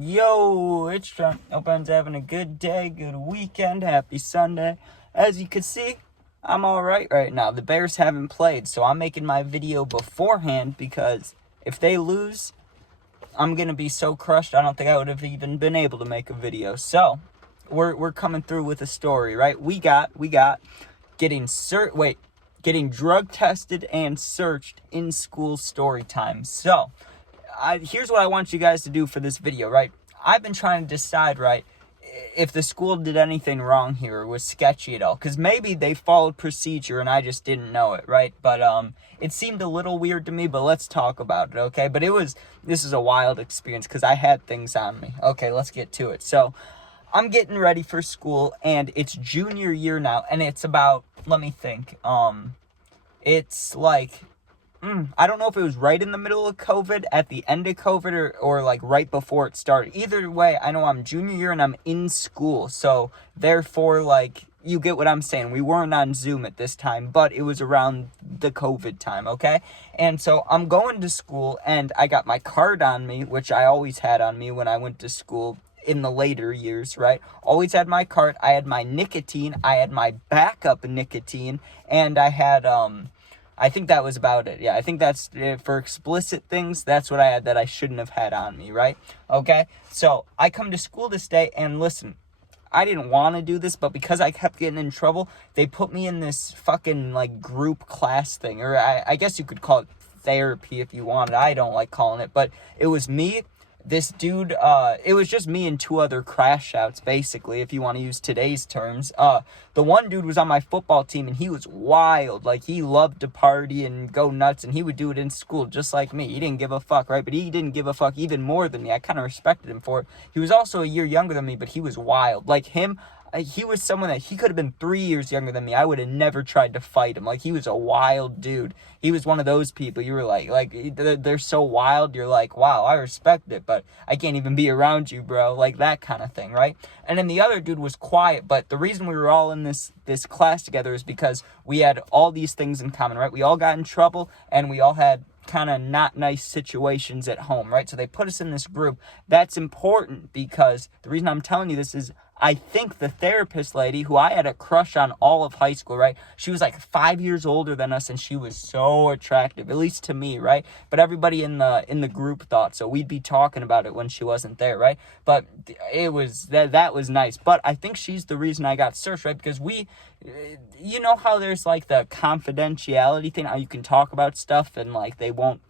Yo, it's Trent. Hope everyone's having a good day, good weekend, happy Sunday. As you can see, I'm alright right now. The Bears haven't played, so I'm making my video beforehand because if they lose, I'm gonna be so crushed, I don't think I would have even been able to make a video. So, we're coming through with a story, right? We got getting getting drug tested and searched in school story time. So, here's what I want you guys to do for this video, right? I've been trying to decide, right, if the school did anything wrong here or was sketchy at all. Because maybe they followed procedure and I just didn't know it, right? But it seemed a little weird to me, but let's talk about it, okay? But this is a wild experience because I had things on me. Okay, let's get to it. So, I'm getting ready for school, and it's junior year now, and it's about, let me think, it's like, I don't know if it was right in the middle of COVID, at the end of COVID, or like right before it started. Either way, I know I'm junior year and I'm in school. So therefore, like, you get what I'm saying. We weren't on Zoom at this time, but it was around the COVID time, okay? And so I'm going to school and I got my card on me, which I always had on me when I went to school in the later years, right? Always had my card. I had my nicotine. I had my backup nicotine, and I had, I think that was about it. Yeah, I think that's for explicit things. That's what I had that I shouldn't have had on me, right? Okay, so I come to school this day, and listen, I didn't want to do this, but because I kept getting in trouble, they put me in this fucking, like, group class thing, or I guess you could call it therapy if you wanted. I don't like calling it, but it was me, this dude, it was just me and two other crash outs, basically, if you want to use today's terms. The one dude was on my football team, and he was wild. Like, he loved to party and go nuts, and he would do it in school, just like me. He didn't give a fuck, right? But he didn't give a fuck even more than me. I kind of respected him for it. He was also a year younger than me, but he was wild. Like, he was someone that he could have been 3 years younger than me. I would have never tried to fight him. Like, he was a wild dude. He was one of those people you were like they're so wild, you're like, wow, I respect it, but I can't even be around you, bro. Like, that kind of thing, right? And then the other dude was quiet, but the reason we were all in this class together is because we had all these things in common, right? We all got in trouble, and we all had kind of not nice situations at home, right? So they put us in this group. That's important because the reason I'm telling you this is I think the therapist lady, who I had a crush on all of high school, right? She was like 5 years older than us, and she was so attractive, at least to me, right? But everybody in the group thought so. We'd be talking about it when she wasn't there, right? But it was that was nice. But I think she's the reason I got searched, right? Because you know how there's like the confidentiality thing, how you can talk about stuff and like they won't,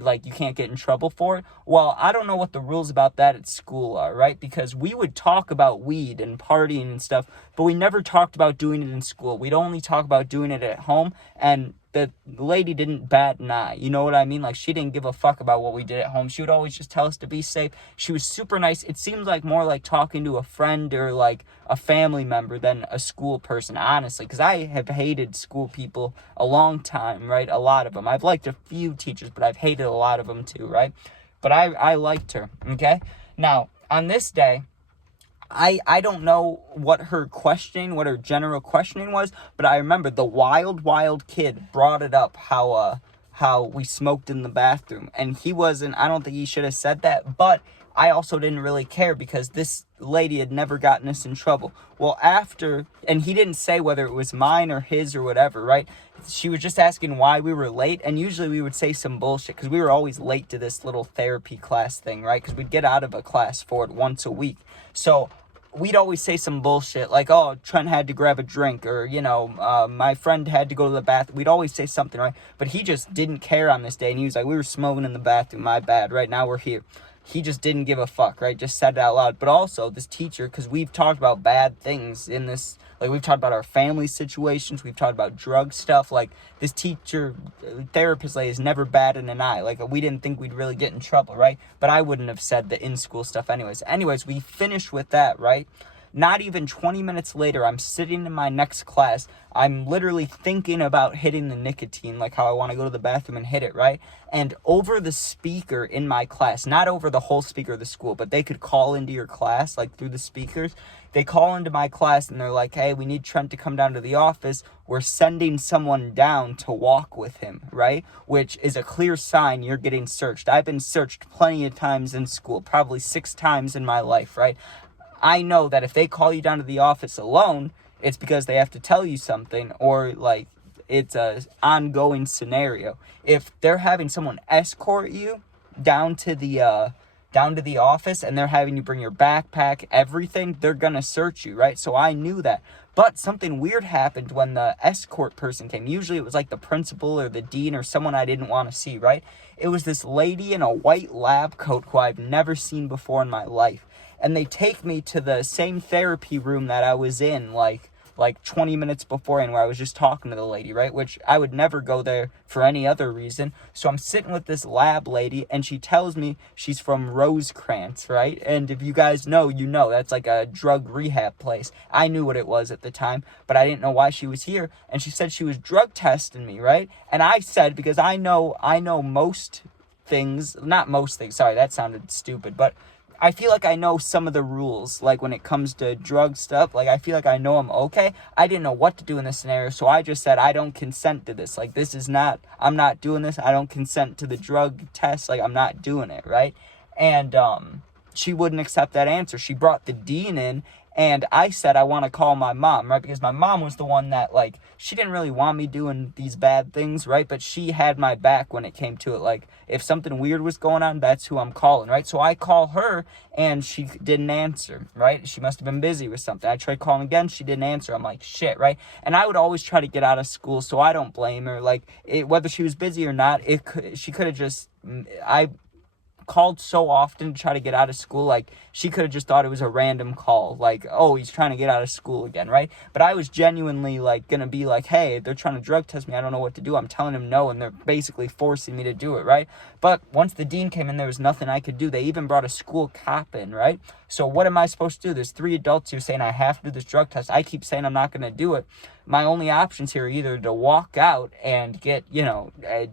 like, you can't get in trouble for it. Well, I don't know what the rules about that at school are, right? Because we would talk about weed and partying and stuff, but we never talked about doing it in school. We'd only talk about doing it at home, and the lady didn't bat an eye. You know what I mean? Like, she didn't give a fuck about what we did at home. She would always just tell us to be safe. She was super nice. It seemed like more like talking to a friend or like a family member than a school person, honestly, because I have hated school people a long time, right? A lot of them. I've liked a few teachers, but I've hated a lot of them too, right? But I liked her, okay? Now, on this day, I don't know what her general questioning was, but I remember the wild kid brought it up, how we smoked in the bathroom, and he wasn't, I don't think he should have said that, but I also didn't really care because this lady had never gotten us in trouble. Well, and he didn't say whether it was mine or his or whatever, right? She was just asking why we were late, and usually we would say some bullshit because we were always late to this little therapy class thing, right? Because we'd get out of a class for it once a week. So we'd always say some bullshit like, oh, Trent had to grab a drink, or, my friend had to go to the bathroom. We'd always say something, right? But he just didn't care on this day, and he was like, we were smoking in the bathroom, my bad, right? Now we're here. He just didn't give a fuck, right? Just said it out loud. But also, this teacher, because we've talked about bad things in this, like, we've talked about our family situations, we've talked about drug stuff, like, this teacher, therapist lady, has never batted an eye. Like, we didn't think we'd really get in trouble, right? But I wouldn't have said the in-school stuff anyways. Anyways, we finished with that, right? Not even 20 minutes later, I'm sitting in my next class. I'm literally thinking about hitting the nicotine, like how I want to go to the bathroom and hit it, right? And over the speaker in my class, not over the whole speaker of the school, but they could call into your class, like through the speakers. They call into my class and they're like, hey, we need Trent to come down to the office. We're sending someone down to walk with him, right? Which is a clear sign you're getting searched. I've been searched plenty of times in school, probably 6 times in my life, right? I know that if they call you down to the office alone, it's because they have to tell you something, or like it's a ongoing scenario. If they're having someone escort you down to the office and they're having you bring your backpack, everything, they're gonna search you, right? So I knew that. But something weird happened when the escort person came. Usually it was like the principal or the dean or someone I didn't want to see, right? It was this lady in a white lab coat who I've never seen before in my life. And they take me to the same therapy room that I was in, like 20 minutes beforehand, where I was just talking to the lady, right? Which I would never go there for any other reason. So I'm sitting with this lab lady, and she tells me she's from Rosecrans, right? And if you guys know, you know, that's like a drug rehab place. I knew what it was at the time, but I didn't know why she was here. And she said she was drug testing me, right? And I said, because I know most things, not most things, sorry, that sounded stupid, but I feel like I know some of the rules, like when it comes to drug stuff. Like, I feel like I know them okay. I didn't know what to do in this scenario, so I just said, I don't consent to this. Like, I'm not doing this. I don't consent to the drug test. Like, I'm not doing it, right? And she wouldn't accept that answer. She brought the dean in, and I said I want to call my mom, right? Because my mom was the one that, like, she didn't really want me doing these bad things, right? But she had my back when it came to it. Like, if something weird was going on, that's who I'm calling, right? So I call her, and she didn't answer, right? She must have been busy with something. I tried calling again. She didn't answer. I'm like, shit, right? And I would always try to get out of school, so I don't blame her. Like, whether she was busy or not, she could have just... I called so often to try to get out of school, like, she could have just thought it was a random call, like, oh, he's trying to get out of school again, right? But I was genuinely, like, gonna be like, hey, they're trying to drug test me, I don't know what to do. I'm telling them no, and they're basically forcing me to do it, right? But once the dean came in, there was nothing I could do. They even brought a school cop in, right? So what am I supposed to do? There's 3 adults here saying I have to do this drug test. I keep saying I'm not gonna do it. My only options here are either to walk out and get,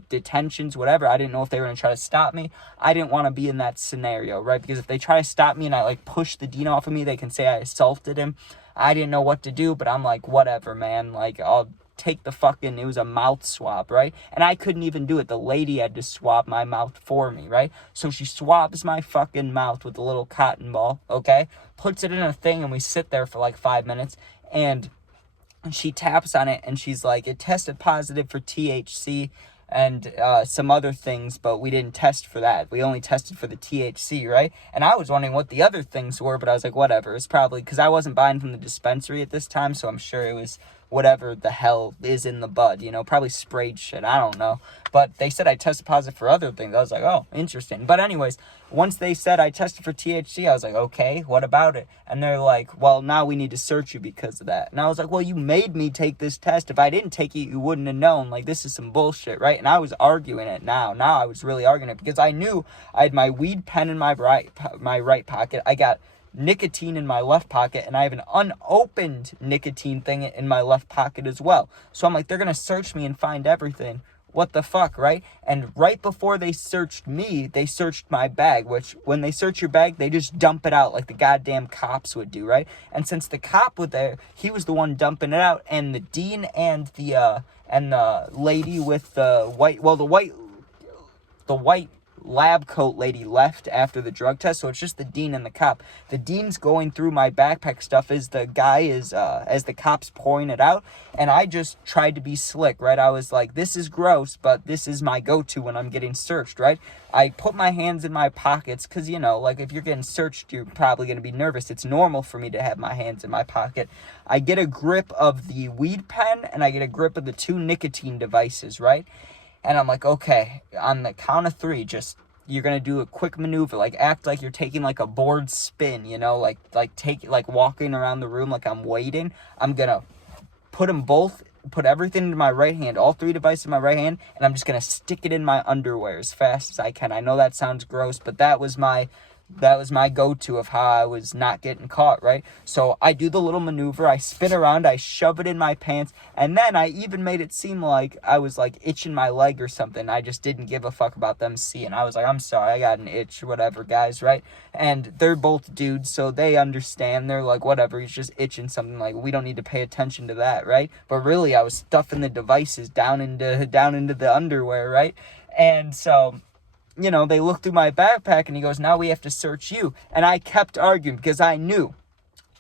detentions, whatever. I didn't know if they were going to try to stop me. I didn't want to be in that scenario, right? Because if they try to stop me and I, like, push the dean off of me, they can say I assaulted him. I didn't know what to do, but I'm like, whatever, man. Like, I'll take it was a mouth swab, right? And I couldn't even do it. The lady had to swab my mouth for me, right? So she swabs my fucking mouth with a little cotton ball, okay? Puts it in a thing, and we sit there for like 5 minutes, and she taps on it, and she's like, it tested positive for THC and some other things, but we didn't test for that. We only tested for the THC, right? And I was wondering what the other things were, but I was like, whatever. It's probably because I wasn't buying from the dispensary at this time, so I'm sure it was whatever the hell is in the bud, probably sprayed shit. I don't know. But they said I tested positive for other things. I was like, oh, interesting. But anyways, once they said I tested for THC, I was like, okay, what about it? And they're like, well, now we need to search you because of that. And I was like, well, you made me take this test. If I didn't take it, you wouldn't have known. Like, this is some bullshit, right? And I was arguing it now. Now I was really arguing it because I knew I had my weed pen in my right pocket. I got nicotine in my left pocket, and I have an unopened nicotine thing in my left pocket as well. So I'm like, they're gonna search me and find everything. What the fuck, right? And right before they searched me, they searched my bag, which when they search your bag, they just dump it out like the goddamn cops would do, right? And since the cop was there, he was the one dumping it out, and the dean and the lady with the white lab coat lady left after the drug test, so it's just the dean and the cop. The dean's going through my backpack stuff as the cops pouring it out, and I just tried to be slick, right? I was like, this is gross, but this is my go-to when I'm getting searched, right? I put my hands in my pockets, because, like, if you're getting searched, you're probably going to be nervous. It's normal for me to have my hands in my pocket. I get a grip of the weed pen, and I get a grip of the 2 nicotine devices, right? And I'm like, okay, on the count of 3, you're going to do a quick maneuver, like, act like you're taking, like, a board spin, like walking around the room like I'm waiting. I'm going to put everything into my right hand, all 3 devices in my right hand, and I'm just going to stick it in my underwear as fast as I can. I know that sounds gross, but that was my that was my go-to of how I was not getting caught, right? So I do the little maneuver, I spin around, I shove it in my pants, and then I even made it seem like I was like itching my leg or something. I just didn't give a fuck about them seeing. I was like, I'm sorry, I got an itch or whatever, guys, right? And they're both dudes, so they understand. They're like, whatever, he's just itching something, like, we don't need to pay attention to that, right? But really, I was stuffing the devices down into the underwear, right? And so, you know, they look through my backpack and he goes, now we have to search you. And I kept arguing because I knew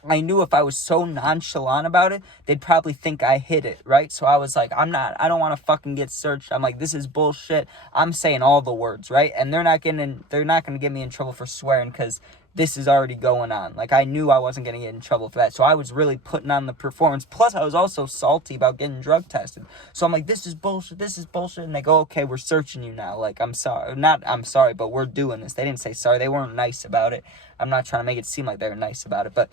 if I was so nonchalant about it, they'd probably think I hid it, right? So I was like, I don't want to fucking get searched. I'm like, this is bullshit. I'm saying all the words, right? And they're not going to get me in trouble for swearing because this is already going on. Like, I knew I wasn't going to get in trouble for that. So I was really putting on the performance. Plus, I was also salty about getting drug tested. So I'm like, this is bullshit. This is bullshit. And they go, okay, we're searching you now. Like, I'm sorry. Not, I'm sorry, but we're doing this. They didn't say sorry. They weren't nice about it. I'm not trying to make it seem like they were nice about it. But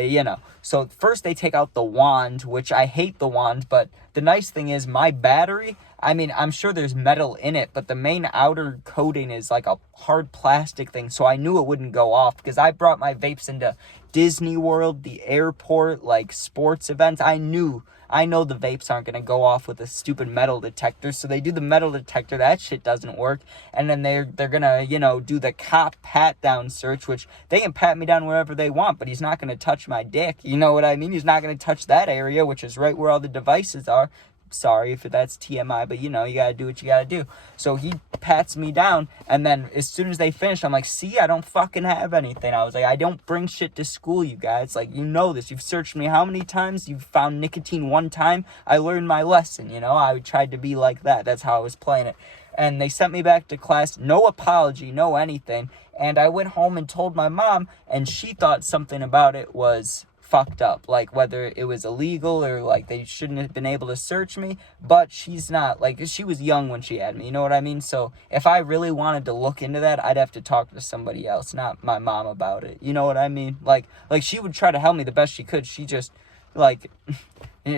you know, so first they take out the wand, which I hate the wand, but the nice thing is my battery, I mean, I'm sure there's metal in it, but the main outer coating is like a hard plastic thing, so I knew it wouldn't go off, because I brought my vapes into Disney World, the airport, like sports events. I know the vapes aren't going to go off with a stupid metal detector, so they do the metal detector, that shit doesn't work, and then they're going to, you know, do the cop pat-down search, which they can pat me down wherever they want, but he's not going to touch my dick, you know what I mean? He's not going to touch that area, which is right where all the devices are. Sorry if that's TMI, but you know, you gotta do what you gotta do. So he pats me down, and then as soon as they finish, I'm like, see, I don't fucking have anything. I was like, I don't bring shit to school, you guys. Like, you know this. You've searched me how many times? You've found nicotine one time? I learned my lesson, you know? I tried to be like that. That's how I was playing it. And they sent me back to class, no apology, no anything. And I went home and told my mom, and she thought something about it was fucked up, like whether it was illegal or like they shouldn't have been able to search me. But she's not, like, she was young when she had me, you know what I mean? So if I really wanted to look into that, I'd have to talk to somebody else, not my mom, about it, you know what I mean? Like she would try to help me the best she could. She just, like,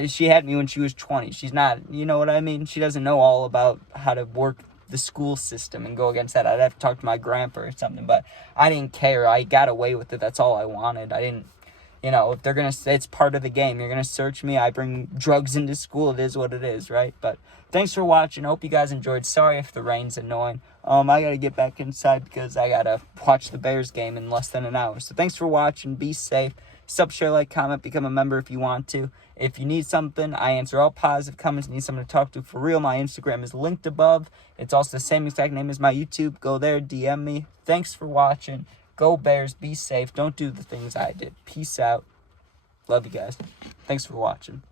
she had me when she was 20. She's not, you know what I mean? She doesn't know all about how to work the school system and go against that. I'd have to talk to my grandpa or something, but I didn't care. I got away with it. That's all I wanted. I didn't, you know, if they're going to say it's part of the game, you're going to search me, I bring drugs into school, it is what it is, right? But thanks for watching. Hope you guys enjoyed. Sorry if the rain's annoying. I got to get back inside because I got to watch the Bears game in less than an hour. So thanks for watching. Be safe. Sub, share, like, comment, become a member if you want to. If you need something, I answer all positive comments. Need someone to talk to for real, my Instagram is linked above. It's also the same exact name as my YouTube. Go there, DM me. Thanks for watching. Go Bears, be safe, don't do the things I did. Peace out. Love you guys. Thanks for watching.